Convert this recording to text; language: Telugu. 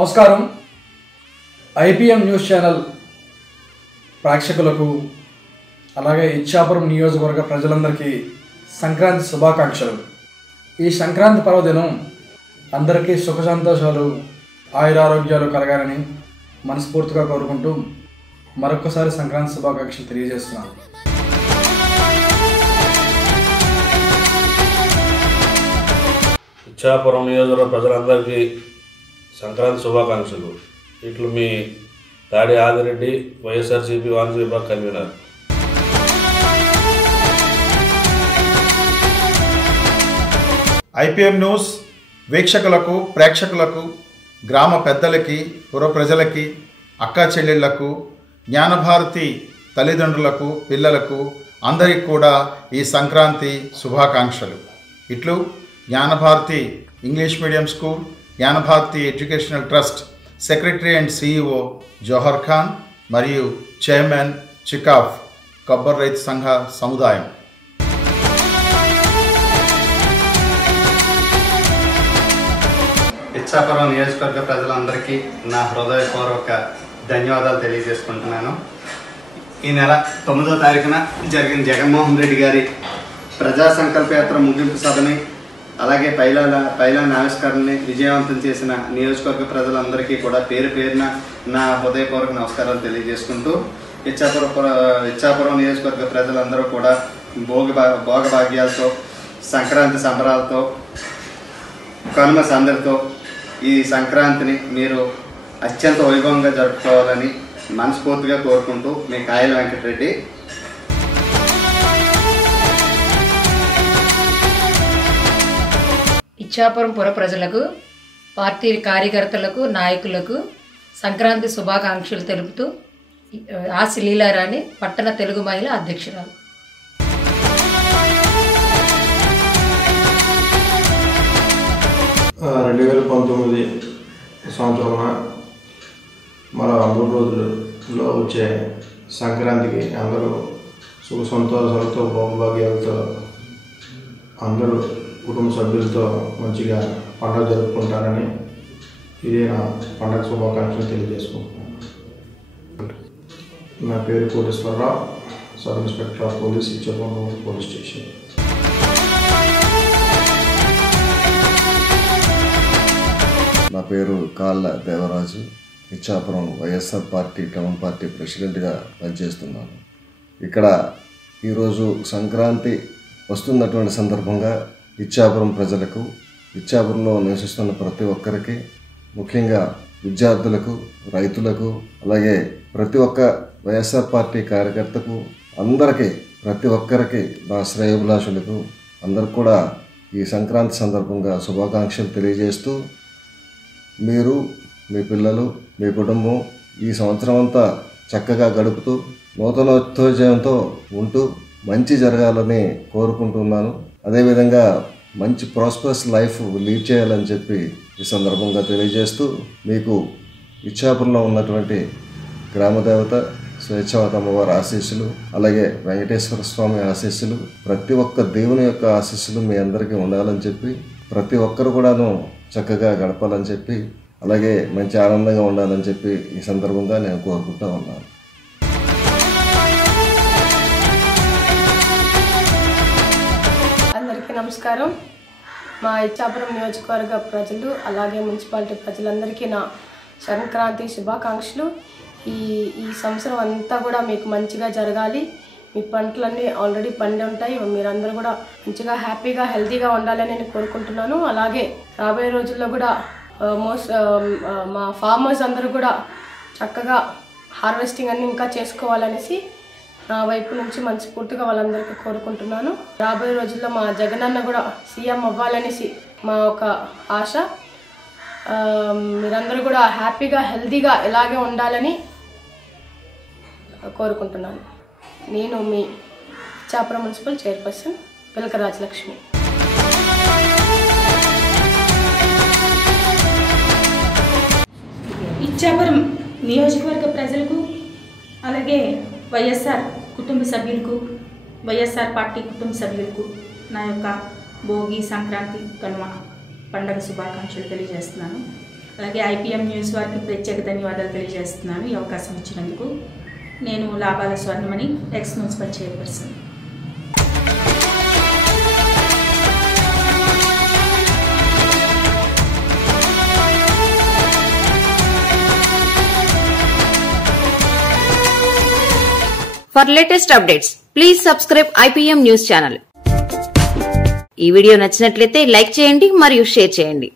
నమస్కారం. ఐపీఎం న్యూస్ ఛానల్ ప్రేక్షకులకు అలాగే ఇచ్చాపురం నియోజకవర్గ ప్రజలందరికీ సంక్రాంతి శుభాకాంక్షలు. ఈ సంక్రాంతి పర్వదినం అందరికీ సుఖ సంతోషాలు ఆయురారోగ్యాలు కలగాలని మనస్ఫూర్తిగా కోరుకుంటూ మరొకసారి సంక్రాంతి శుభాకాంక్షలు తెలియజేస్తున్నాను. ఇచ్చాపురం నియోజకవర్గ ప్రజలందరికీ సంక్రాంతి శుభాకాంక్షలు. ఇట్లు మీ తాడి ఆదిరెడ్డి, వైఎస్ఆర్సీపీ వాణిజ్య విభాగ కన్వీనర్. ఐపీఎం న్యూస్ వీక్షకులకు, ప్రేక్షకులకు, గ్రామ పెద్దలకి, పుర ప్రజలకి, అక్కా చెల్లెళ్లకు, జ్ఞానభారతి తల్లిదండ్రులకు, పిల్లలకు అందరికీ కూడా ఈ సంక్రాంతి శుభాకాంక్షలు. ఇట్లు Gnanabharati English medium school, Gnanabharati educational trust secretary and CEO Johar Khan మరియు చైర్మన్ చికాఫ్ కొబ్బరి రైతు సంఘ సముదాయం. ఇచ్చాపురం నియోజకవర్గ ప్రజలందరికీ నా హృదయపూర్వక ధన్యవాదాలు తెలియజేసుకుంటున్నాను. ఈ నెల 9వ తారీఖున జరిగిన జగన్మోహన్ రెడ్డి గారి ప్రజా సంకల్పయాత్ర ముగింపు సభని అలాగే పైలాన్ ఆవిష్కరణని విజయవంతం చేసిన నియోజకవర్గ ప్రజలందరికీ కూడా పేరు పేరున నా హృదయపూర్వక నమస్కారాలు తెలియజేసుకుంటూ ఇచ్చాపురం నియోజకవర్గ ప్రజలందరూ కూడా భోగభాగ్యాలతో, సంక్రాంతి సంబరాలతో, కనుమ సందడితో ఈ సంక్రాంతిని మీరు అత్యంత వైభవంగా జరుపుకోవాలని మనస్ఫూర్తిగా కోరుకుంటూ మీ కాయల వెంకటరెడ్డి. ఇచ్చాపురం పుర ప్రజలకు, పార్టీ కార్యకర్తలకు, నాయకులకు సంక్రాంతి శుభాకాంక్షలు తెలుపుతూ ఆసి లీలారాణి, పట్టణ తెలుగు మహిళ అధ్యక్షురాలు. రెండు 2019 సంవత్సరమున మన 3 రోజులలో వచ్చే సంక్రాంతికి అందరూ సుఖ సంతోషాలతో, భోగభాగ్యాలతో అందరూ కుటుంబ సభ్యులతో మంచిగా పండుగ జరుపుకుంటారని ఇదే నా పండుగ శుభాకాంక్షలు తెలియజేసుకుంటున్నాను. నా పేరు Koteswararao, sub inspector of police, Ichchapuram police station. నా పేరు కాళ్ళ Devaraju, Ichchapuram YSR party town party ప్రెసిడెంట్గా పనిచేస్తున్నాను. ఇక్కడ ఈరోజు సంక్రాంతి వస్తున్నటువంటి సందర్భంగా ఇచ్చాపురం ప్రజలకు, ఇచ్చాపురంలో నివసిస్తున్న ప్రతి ఒక్కరికి, ముఖ్యంగా విద్యార్థులకు, రైతులకు, అలాగే ప్రతి ఒక్క వైఎస్ఆర్ పార్టీ కార్యకర్తకు, అందరికీ, ప్రతి ఒక్కరికి, నా శ్రేయోభిలాషులకు అందరికి కూడా ఈ సంక్రాంతి సందర్భంగా శుభాకాంక్షలు తెలియజేస్తూ, మీరు, మీ పిల్లలు, మీ కుటుంబం ఈ సంవత్సరం అంతా చక్కగా గడుపుతూ నూతనోత్తేజంతో ఉంటూ మంచి జరగాలని కోరుకుంటున్నాను. అదేవిధంగా మంచి ప్రాస్పరస్ లైఫ్ లీడ్ చేయాలని చెప్పి ఈ సందర్భంగా తెలియజేస్తూ, మీకు ఇచ్చాపురంలో ఉన్నటువంటి గ్రామదేవత స్వేచ్ఛావతి అమ్మవారి ఆశీస్సులు, అలాగే వెంకటేశ్వర స్వామి ఆశీస్సులు, ప్రతి ఒక్క దేవుని యొక్క ఆశీస్సులు మీ అందరికీ ఉండాలని చెప్పి, ప్రతి ఒక్కరు కూడాను చక్కగా గడపాలని చెప్పి, అలాగే మంచి ఆనందంగా ఉండాలని చెప్పి ఈ సందర్భంగా నేను కోరుకుంటూ ఉన్నాను. అందరికీ నమస్కారం. మా ఇచ్చాపురం నియోజకవర్గ ప్రజలు అలాగే మున్సిపాలిటీ ప్రజలందరికీ నా సంక్రాంతి శుభాకాంక్షలు. ఈ సంవత్సరం అంతా కూడా మీకు మంచిగా జరగాలి. మీ పంటలన్నీ ఆల్రెడీ పండి ఉంటాయి. మీరందరూ కూడా మంచిగా హ్యాపీగా హెల్తీగా ఉండాలని నేను కోరుకుంటున్నాను. అలాగే రాబోయే రోజుల్లో కూడా మా ఫార్మర్స్ అందరూ కూడా చక్కగా హార్వెస్టింగ్ అన్ని ఇంకా చేసుకోవాలనేసి నా వైపు నుంచి మనస్ఫూర్తిగా వాళ్ళందరికీ కోరుకుంటున్నాను. రాబోయే రోజుల్లో మా జగనన్న కూడా సీఎం అవ్వాలనేసి మా ఒక ఆశ. మీరందరూ కూడా హ్యాపీగా హెల్తీగా ఇలాగే ఉండాలని కోరుకుంటున్నాను. నేను మీ ఇచ్చాపురం మున్సిపల్ చైర్పర్సన్ పిలక రాజలక్ష్మి. ఇచ్చాపురం నియోజకవర్గ ప్రజలకు, అలాగే వైఎస్ఆర్ కుటుంబ సభ్యులకు, వైఎస్ఆర్ పార్టీ కుటుంబ సభ్యులకు నా యొక్క భోగి, సంక్రాంతి, కనుమ పండుగ శుభాకాంక్షలు తెలియజేస్తున్నాను. అలాగే IPM న్యూస్ వారికి ప్రత్యేక ధన్యవాదాలు తెలియజేస్తున్నాను ఈ అవకాశం ఇచ్చినందుకు. నేను లాభాల Swarnamani, X municipal chairperson. For latest updates, please subscribe IPM News channel. ఈ వీడియో నచ్చినట్లయితే లైక్ చేయండి మరియు షేర్ చేయండి.